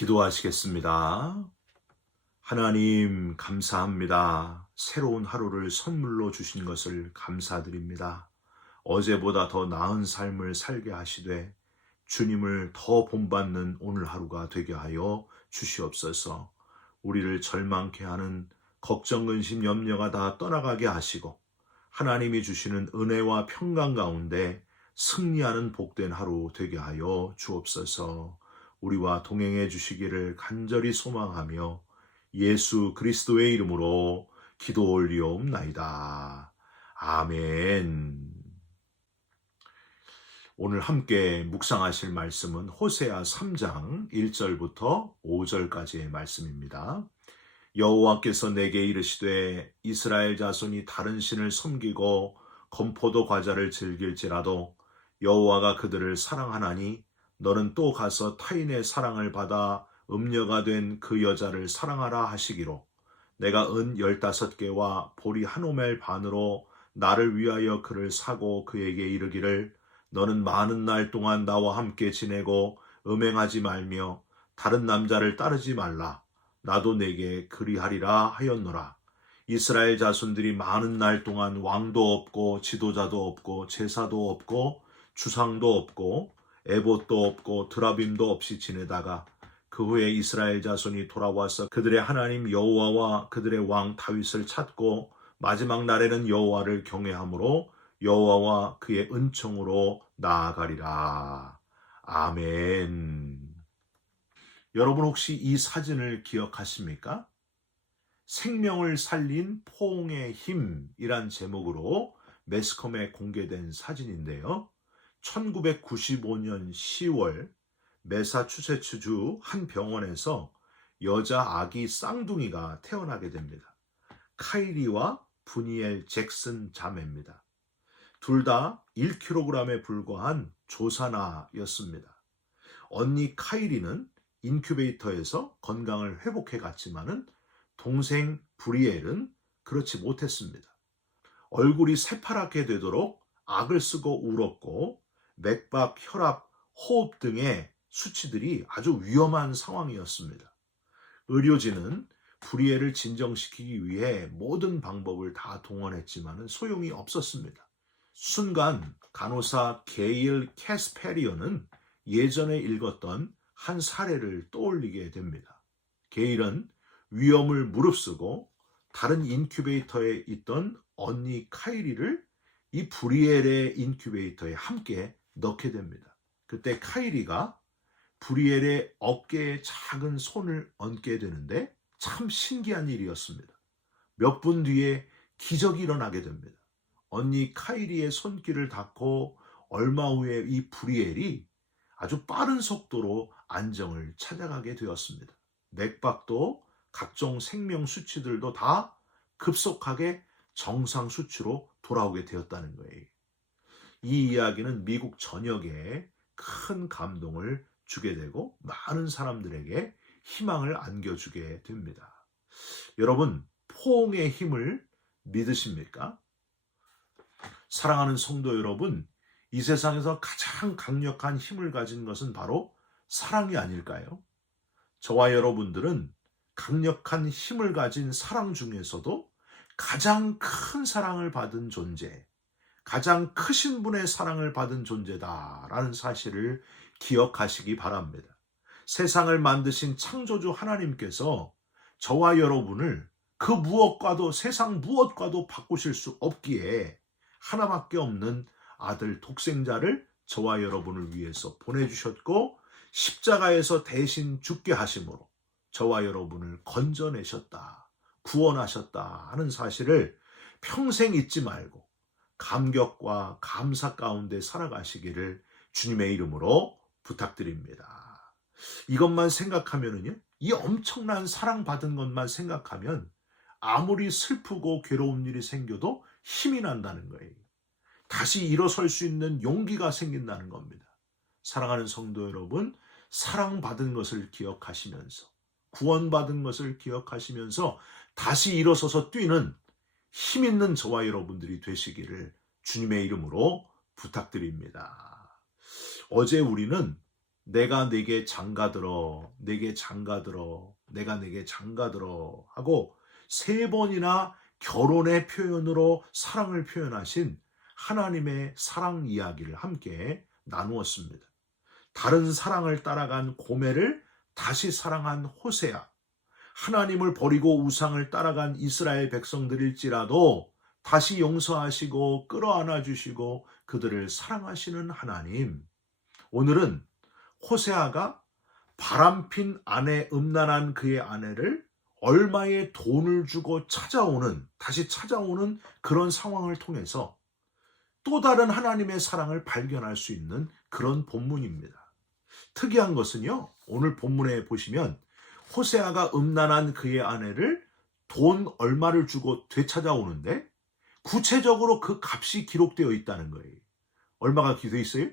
기도하시겠습니다. 하나님, 감사합니다. 새로운 하루를 선물로 주신 것을 감사드립니다. 어제보다 더 나은 삶을 살게 하시되 주님을 더 본받는 오늘 하루가 되게 하여 주시옵소서. 우리를 절망케 하는 걱정, 근심, 염려가 다 떠나가게 하시고 하나님이 주시는 은혜와 평강 가운데 승리하는 복된 하루 되게 하여 주옵소서. 우리와 동행해 주시기를 간절히 소망하며 예수 그리스도의 이름으로 기도 올리옵나이다. 아멘. 오늘 함께 묵상하실 말씀은 호세아 3장 1절부터 5절까지의 말씀입니다. 여호와께서 내게 이르시되 이스라엘 자손이 다른 신을 섬기고 건포도 과자를 즐길지라도 여호와가 그들을 사랑하나니 너는 또 가서 타인의 사랑을 받아 음녀가 된 그 여자를 사랑하라 하시기로 내가 은 15개와 보리 한 오멜 반으로 나를 위하여 그를 사고 그에게 이르기를 너는 많은 날 동안 나와 함께 지내고 음행하지 말며 다른 남자를 따르지 말라. 나도 내게 그리하리라 하였노라. 이스라엘 자손들이 많은 날 동안 왕도 없고 지도자도 없고 제사도 없고 주상도 없고 에봇도 없고 드라빔도 없이 지내다가 그 후에 이스라엘 자손이 돌아와서 그들의 하나님 여호와와 그들의 왕 다윗을 찾고 마지막 날에는 여호와를 경외함으로 여호와와 그의 은총으로 나아가리라. 아멘. 여러분 혹시 이 사진을 기억하십니까? 생명을 살린 포옹의 힘이란 제목으로 매스컴에 공개된 사진인데요. 1995년 10월 매사추세츠주 한 병원에서 여자 아기 쌍둥이가 태어나게 됩니다. 카이리와 브니엘 잭슨 자매입니다. 둘 다 1kg에 불과한 조산아였습니다. 언니 카이리는 인큐베이터에서 건강을 회복해 갔지만은 동생 브리엘은 그렇지 못했습니다. 얼굴이 새파랗게 되도록 악을 쓰고 울었고 맥박, 혈압, 호흡 등의 수치들이 아주 위험한 상황이었습니다. 의료진은 브리엘을 진정시키기 위해 모든 방법을 다 동원했지만 소용이 없었습니다. 순간 간호사 게일 캐스페리어는 예전에 읽었던 한 사례를 떠올리게 됩니다. 게일은 위험을 무릅쓰고 다른 인큐베이터에 있던 언니 카이리를 이 브리엘의 인큐베이터에 함께 넣게 됩니다. 그때 카이리가 브리엘의 어깨에 작은 손을 얹게 되는데 참 신기한 일이었습니다. 몇 분 뒤에 기적이 일어나게 됩니다. 언니 카이리의 손길을 닿고 얼마 후에 이 브리엘이 아주 빠른 속도로 안정을 찾아가게 되었습니다. 맥박도 각종 생명 수치들도 다 급속하게 정상 수치로 돌아오게 되었다는 거예요. 이 이야기는 미국 전역에 큰 감동을 주게 되고 많은 사람들에게 희망을 안겨주게 됩니다. 여러분, 포옹의 힘을 믿으십니까? 사랑하는 성도 여러분, 이 세상에서 가장 강력한 힘을 가진 것은 바로 사랑이 아닐까요? 저와 여러분들은 강력한 힘을 가진 사랑 중에서도 가장 큰 사랑을 받은 존재, 가장 크신 분의 사랑을 받은 존재다라는 사실을 기억하시기 바랍니다. 세상을 만드신 창조주 하나님께서 저와 여러분을 그 무엇과도 세상 무엇과도 바꾸실 수 없기에 하나밖에 없는 아들 독생자를 저와 여러분을 위해서 보내주셨고 십자가에서 대신 죽게 하심으로 저와 여러분을 건져내셨다, 구원하셨다 하는 사실을 평생 잊지 말고 감격과 감사 가운데 살아가시기를 주님의 이름으로 부탁드립니다. 이것만 생각하면은요, 이 엄청난 사랑받은 것만 생각하면 아무리 슬프고 괴로운 일이 생겨도 힘이 난다는 거예요. 다시 일어설 수 있는 용기가 생긴다는 겁니다. 사랑하는 성도 여러분, 사랑받은 것을 기억하시면서 구원받은 것을 기억하시면서 다시 일어서서 뛰는 힘 있는 저와 여러분들이 되시기를 주님의 이름으로 부탁드립니다. 어제 우리는 내가 내게 장가들어, 내게 장가들어, 내가 내게 장가들어 하고 세 번이나 결혼의 표현으로 사랑을 표현하신 하나님의 사랑 이야기를 함께 나누었습니다. 다른 사랑을 따라간 고멜을 다시 사랑한 호세아, 하나님을 버리고 우상을 따라간 이스라엘 백성들일지라도 다시 용서하시고 끌어안아 주시고 그들을 사랑하시는 하나님. 오늘은 호세아가 바람핀 아내 음란한 그의 아내를 얼마의 돈을 주고 다시 찾아오는 그런 상황을 통해서 또 다른 하나님의 사랑을 발견할 수 있는 그런 본문입니다. 특이한 것은요, 오늘 본문에 보시면 호세아가 음란한 그의 아내를 돈 얼마를 주고 되찾아오는데 구체적으로 그 값이 기록되어 있다는 거예요. 얼마가 되어 있어요?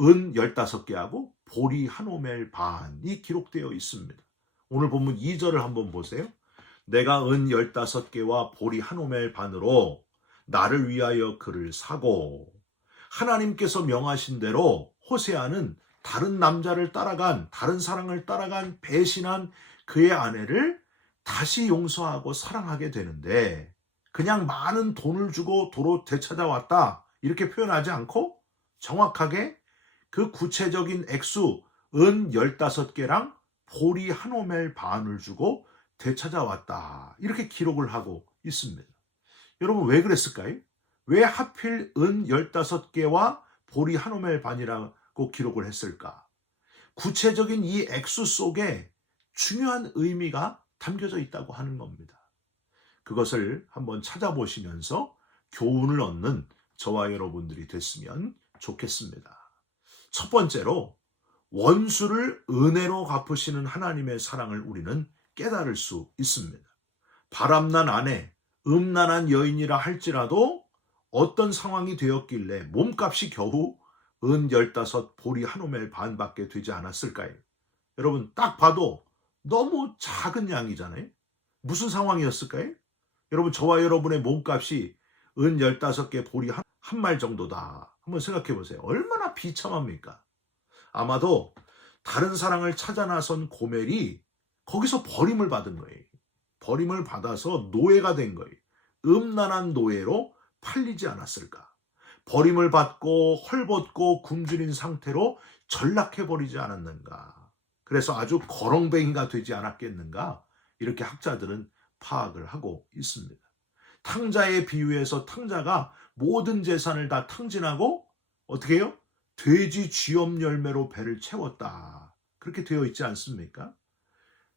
은 15개하고 보리 한 오멜 반이 기록되어 있습니다. 오늘 본문 2절을 한번 보세요. 내가 은 15개와 보리 한 오멜 반으로 나를 위하여 그를 사고, 하나님께서 명하신 대로 호세아는 다른 남자를 따라간, 다른 사랑을 따라간 배신한 그의 아내를 다시 용서하고 사랑하게 되는데, 그냥 많은 돈을 주고 도로 되찾아왔다 이렇게 표현하지 않고 정확하게 그 구체적인 액수 은 15개랑 보리 한 오멜 반을 주고 되찾아왔다 이렇게 기록을 하고 있습니다. 여러분 왜 그랬을까요? 왜 하필 은 15개와 보리 한 오멜 반이라고 기록을 했을까? 구체적인 이 액수 속에 중요한 의미가 담겨져 있다고 하는 겁니다. 그것을 한번 찾아보시면서 교훈을 얻는 저와 여러분들이 됐으면 좋겠습니다. 첫 번째로 원수를 은혜로 갚으시는 하나님의 사랑을 우리는 깨달을 수 있습니다. 바람난 아내, 음란한 여인이라 할지라도 어떤 상황이 되었길래 몸값이 겨우 은 15 보리 한 오멜 반밖에 되지 않았을까요? 여러분 딱 봐도 너무 작은 양이잖아요. 무슨 상황이었을까요? 여러분 저와 여러분의 몸값이 은 15개 보리 한 말 정도다. 한번 생각해 보세요. 얼마나 비참합니까? 아마도 다른 사랑을 찾아 나선 고멜이 거기서 버림을 받은 거예요. 버림을 받아서 노예가 된 거예요. 음란한 노예로 팔리지 않았을까? 버림을 받고 헐벗고 굶주린 상태로 전락해버리지 않았는가? 그래서 아주 거렁뱅이가 되지 않았겠는가? 이렇게 학자들은 파악을 하고 있습니다. 탕자의 비유에서 탕자가 모든 재산을 다 탕진하고 어떻게 해요? 돼지 쥐엄 열매로 배를 채웠다. 그렇게 되어 있지 않습니까?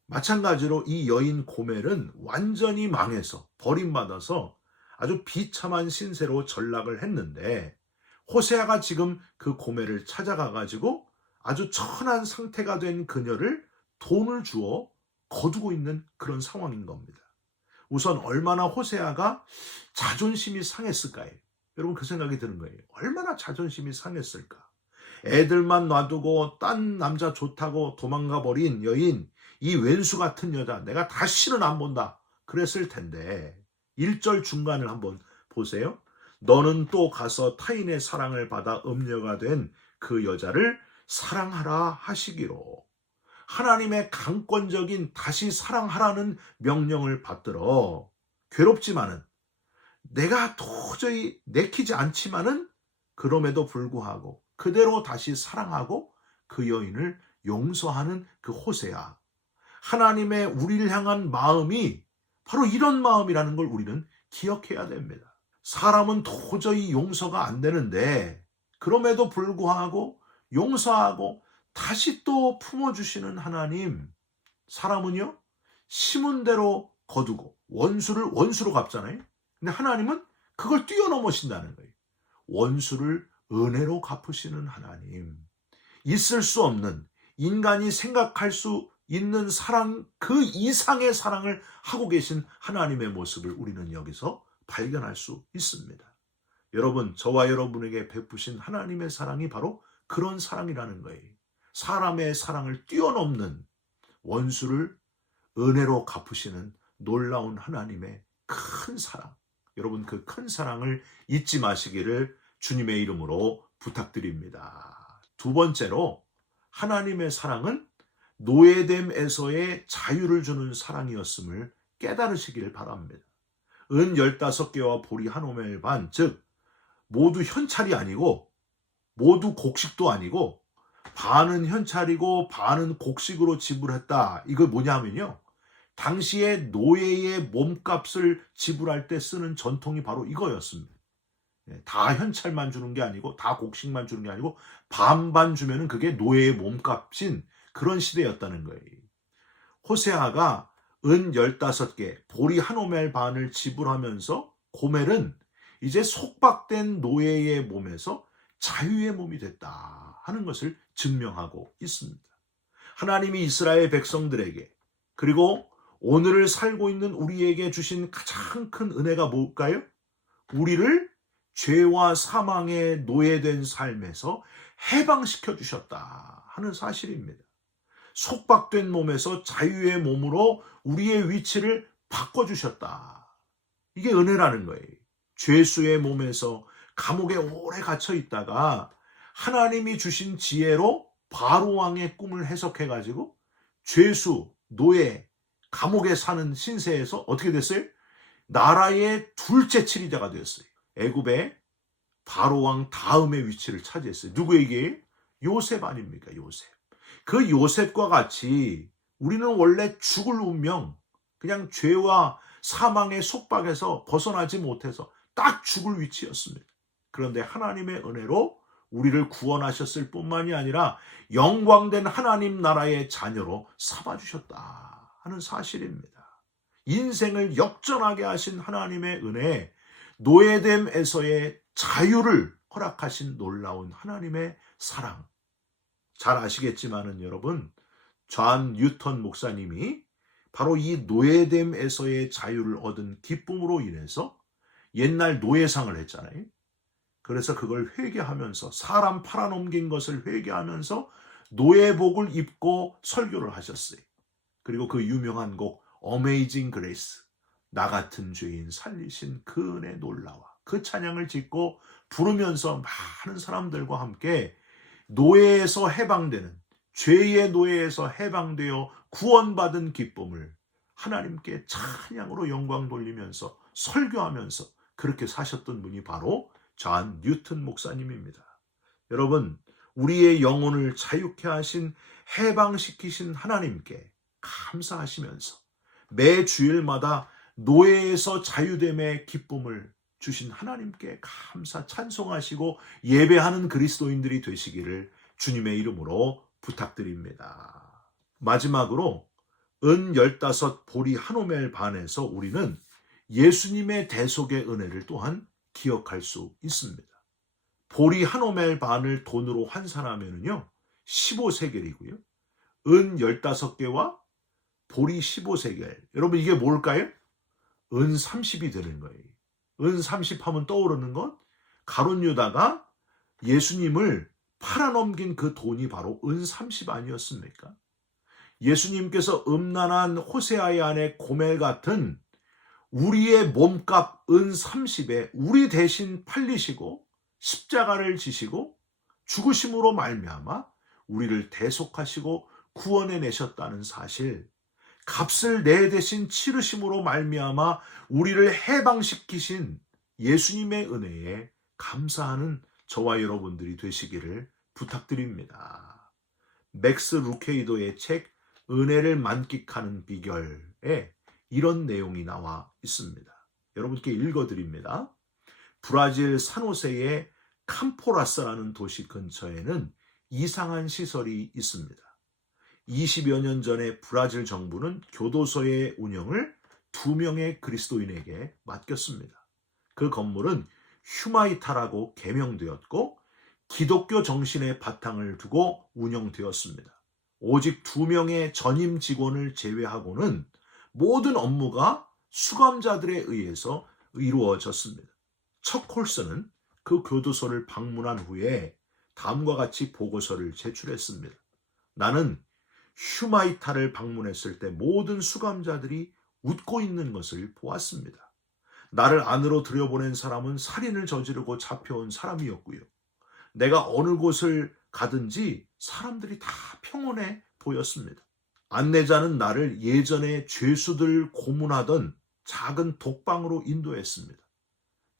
마찬가지로 이 여인 고멜은 완전히 망해서 버림받아서 아주 비참한 신세로 전락을 했는데 호세아가 지금 그 고멜을 찾아가 가지고 아주 천한 상태가 된 그녀를 돈을 주어 거두고 있는 그런 상황인 겁니다. 우선 얼마나 호세아가 자존심이 상했을까요? 여러분 그 생각이 드는 거예요. 얼마나 자존심이 상했을까? 애들만 놔두고 딴 남자 좋다고 도망가 버린 여인, 이 왼수 같은 여자 내가 다시는 안 본다 그랬을 텐데 1절 중간을 한번 보세요. 너는 또 가서 타인의 사랑을 받아 음녀가 된 그 여자를 사랑하라 하시기로. 하나님의 강권적인 다시 사랑하라는 명령을 받들어 괴롭지만은 내가 도저히 내키지 않지만은 그럼에도 불구하고 그대로 다시 사랑하고 그 여인을 용서하는 그 호세아. 하나님의 우리를 향한 마음이 바로 이런 마음이라는 걸 우리는 기억해야 됩니다. 사람은 도저히 용서가 안 되는데 그럼에도 불구하고 용서하고 다시 또 품어주시는 하나님. 사람은요 심은 대로 거두고 원수를 원수로 갚잖아요. 근데 하나님은 그걸 뛰어넘으신다는 거예요. 원수를 은혜로 갚으시는 하나님. 있을 수 없는, 인간이 생각할 수 있는 사랑, 그 이상의 사랑을 하고 계신 하나님의 모습을 우리는 여기서 발견할 수 있습니다. 여러분, 저와 여러분에게 베푸신 하나님의 사랑이 바로 그런 사랑이라는 거예요. 사람의 사랑을 뛰어넘는, 원수를 은혜로 갚으시는 놀라운 하나님의 큰 사랑. 여러분 그 큰 사랑을 잊지 마시기를 주님의 이름으로 부탁드립니다. 두 번째로 하나님의 사랑은 노예됨에서의 자유를 주는 사랑이었음을 깨달으시길 바랍니다. 은 15개와 보리 한 오멜 반, 즉 모두 현찰이 아니고 모두 곡식도 아니고 반은 현찰이고 반은 곡식으로 지불했다. 이거 뭐냐면요, 당시에 노예의 몸값을 지불할 때 쓰는 전통이 바로 이거였습니다. 다 현찰만 주는 게 아니고 다 곡식만 주는 게 아니고 반반 주면은 그게 노예의 몸값인 그런 시대였다는 거예요. 호세아가 은 15개, 보리 한 오멜 반을 지불하면서 고멜은 이제 속박된 노예의 몸에서 자유의 몸이 됐다 하는 것을 증명하고 있습니다. 하나님이 이스라엘 백성들에게 그리고 오늘을 살고 있는 우리에게 주신 가장 큰 은혜가 뭘까요? 우리를 죄와 사망에 노예된 삶에서 해방시켜 주셨다 하는 사실입니다. 속박된 몸에서 자유의 몸으로 우리의 위치를 바꿔주셨다. 이게 은혜라는 거예요. 죄수의 몸에서 감옥에 오래 갇혀 있다가 하나님이 주신 지혜로 바로왕의 꿈을 해석해가지고 죄수, 노예, 감옥에 사는 신세에서 어떻게 됐어요? 나라의 둘째 치리자가 되었어요. 애굽의 바로왕 다음의 위치를 차지했어요. 누구에게? 요셉 아닙니까? 요셉. 그 요셉과 같이 우리는 원래 죽을 운명, 그냥 죄와 사망의 속박에서 벗어나지 못해서 딱 죽을 위치였습니다. 그런데 하나님의 은혜로 우리를 구원하셨을 뿐만이 아니라 영광된 하나님 나라의 자녀로 삼아주셨다 하는 사실입니다. 인생을 역전하게 하신 하나님의 은혜, 노예됨에서의 자유를 허락하신 놀라운 하나님의 사랑. 잘 아시겠지만은 여러분, 존 뉴턴 목사님이 바로 이 노예됨에서의 자유를 얻은 기쁨으로 인해서 옛날 노예상을 했잖아요. 그래서 그걸 회개하면서 사람 팔아넘긴 것을 회개하면서 노예복을 입고 설교를 하셨어요. 그리고 그 유명한 곡 Amazing Grace, 나 같은 죄인 살리신 그 은혜 놀라워, 그 찬양을 짓고 부르면서 많은 사람들과 함께 노예에서 해방되는, 죄의 노예에서 해방되어 구원받은 기쁨을 하나님께 찬양으로 영광 돌리면서 설교하면서 그렇게 사셨던 분이 바로 존 뉴턴 목사님입니다. 여러분, 우리의 영혼을 자유케 하신, 해방시키신 하나님께 감사하시면서 매 주일마다 노예에서 자유됨의 기쁨을 주신 하나님께 감사 찬송하시고 예배하는 그리스도인들이 되시기를 주님의 이름으로 부탁드립니다. 마지막으로 은 15 보리 한 오멜 반에서 우리는 예수님의 대속의 은혜를 또한 기억할 수 있습니다. 보리 한 오멜 반을 돈으로 환산하면요 15세겔이고요. 은 15개와 보리 15세겔. 여러분 이게 뭘까요? 은 30이 되는 거예요. 은 30 하면 떠오르는 것, 가룟 유다가 예수님을 팔아넘긴 그 돈이 바로 은 30 아니었습니까? 예수님께서 음란한 호세아의 아내 고멜 같은 우리의 몸값 은 30에 우리 대신 팔리시고 십자가를 지시고 죽으심으로 말미암아 우리를 대속하시고 구원해 내셨다는 사실, 값을 내 대신 치르심으로 말미암아 우리를 해방시키신 예수님의 은혜에 감사하는 저와 여러분들이 되시기를 부탁드립니다. 맥스 루케이도의 책 은혜를 만끽하는 비결에 이런 내용이 나와 있습니다. 여러분께 읽어드립니다. 브라질 산호세의 캄포라스라는 도시 근처에는 이상한 시설이 있습니다. 20여 년 전에 브라질 정부는 교도소의 운영을 2명의 그리스도인에게 맡겼습니다. 그 건물은 휴마이타라고 개명되었고 기독교 정신의 바탕을 두고 운영되었습니다. 오직 2명의 전임 직원을 제외하고는 모든 업무가 수감자들에 의해서 이루어졌습니다. 척 홀스는 그 교도소를 방문한 후에 다음과 같이 보고서를 제출했습니다. 나는 휴마이타를 방문했을 때 모든 수감자들이 웃고 있는 것을 보았습니다. 나를 안으로 들여보낸 사람은 살인을 저지르고 잡혀온 사람이었고요. 내가 어느 곳을 가든지 사람들이 다 평온해 보였습니다. 안내자는 나를 예전에 죄수들 고문하던 작은 독방으로 인도했습니다.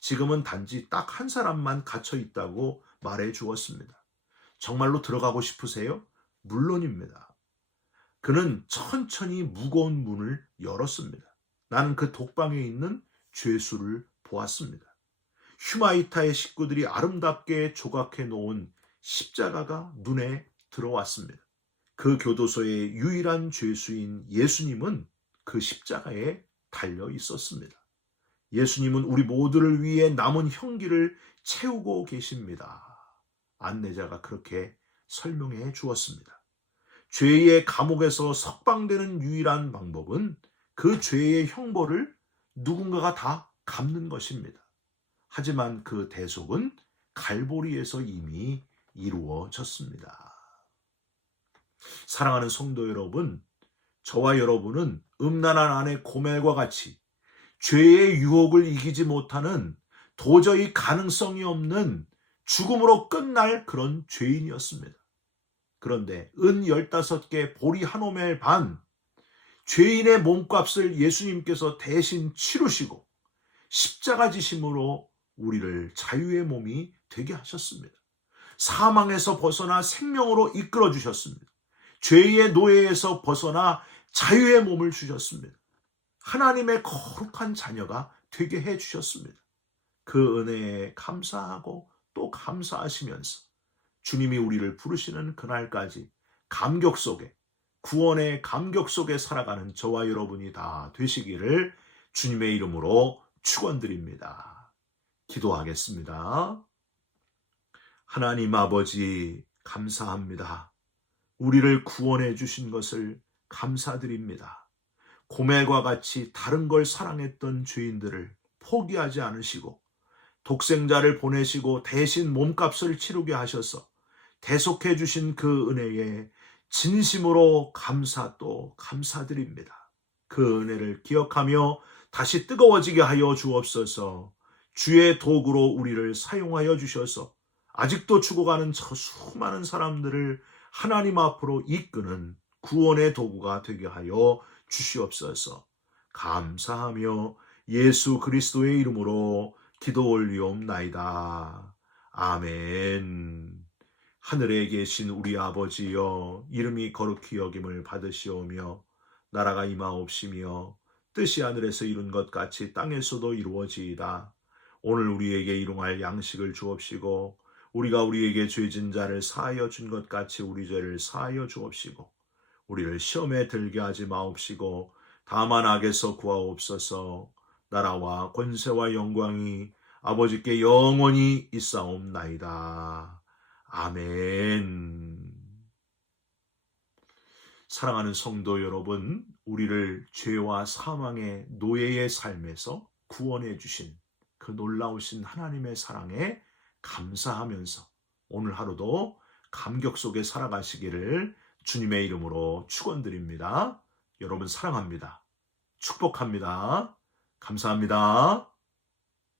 지금은 단지 딱 한 사람만 갇혀 있다고 말해 주었습니다. 정말로 들어가고 싶으세요? 물론입니다. 그는 천천히 무거운 문을 열었습니다. 나는 그 독방에 있는 죄수를 보았습니다. 휴마이타의 식구들이 아름답게 조각해 놓은 십자가가 눈에 들어왔습니다. 그 교도소의 유일한 죄수인 예수님은 그 십자가에 달려 있었습니다. 예수님은 우리 모두를 위해 남은 형기를 채우고 계십니다. 안내자가 그렇게 설명해 주었습니다. 죄의 감옥에서 석방되는 유일한 방법은 그 죄의 형벌을 누군가가 다 갚는 것입니다. 하지만 그 대속은 갈보리에서 이미 이루어졌습니다. 사랑하는 성도 여러분, 저와 여러분은 음란한 아내 고멜과 같이 죄의 유혹을 이기지 못하는 도저히 가능성이 없는 죽음으로 끝날 그런 죄인이었습니다. 그런데 은 15개 보리 한 오멜 반 죄인의 몸값을 예수님께서 대신 치르시고 십자가 지심으로 우리를 자유의 몸이 되게 하셨습니다. 사망에서 벗어나 생명으로 이끌어 주셨습니다. 죄의 노예에서 벗어나 자유의 몸을 주셨습니다. 하나님의 거룩한 자녀가 되게 해 주셨습니다. 그 은혜에 감사하고 또 감사하시면서 주님이 우리를 부르시는 그날까지 감격 속에, 구원의 감격 속에 살아가는 저와 여러분이 다 되시기를 주님의 이름으로 축원드립니다. 기도하겠습니다. 하나님 아버지, 감사합니다. 우리를 구원해 주신 것을 감사드립니다. 고멜과 같이 다른 걸 사랑했던 죄인들을 포기하지 않으시고 독생자를 보내시고 대신 몸값을 치르게 하셔서 대속해 주신 그 은혜에 진심으로 감사 또 감사드립니다. 그 은혜를 기억하며 다시 뜨거워지게 하여 주옵소서. 주의 도구로 우리를 사용하여 주셔서 아직도 죽어가는 저 수많은 사람들을 하나님 앞으로 이끄는 구원의 도구가 되게 하여 주시옵소서. 감사하며 예수 그리스도의 이름으로 기도 올리옵나이다. 아멘. 하늘에 계신 우리 아버지여, 이름이 거룩히 여김을 받으시오며 나라가 임하옵시며 뜻이 하늘에서 이룬 것 같이 땅에서도 이루어지이다. 오늘 우리에게 일용할 양식을 주옵시고 우리가 우리에게 죄진 자를 사하여 준 것 같이 우리 죄를 사하여 주옵시고 우리를 시험에 들게 하지 마옵시고 다만 악에서 구하옵소서. 나라와 권세와 영광이 아버지께 영원히 있사옵나이다. 아멘. 사랑하는 성도 여러분, 우리를 죄와 사망의 노예의 삶에서 구원해 주신 그 놀라우신 하나님의 사랑에 감사하면서 오늘 하루도 감격 속에 살아가시기를 주님의 이름으로 축원드립니다. 여러분 사랑합니다. 축복합니다. 감사합니다.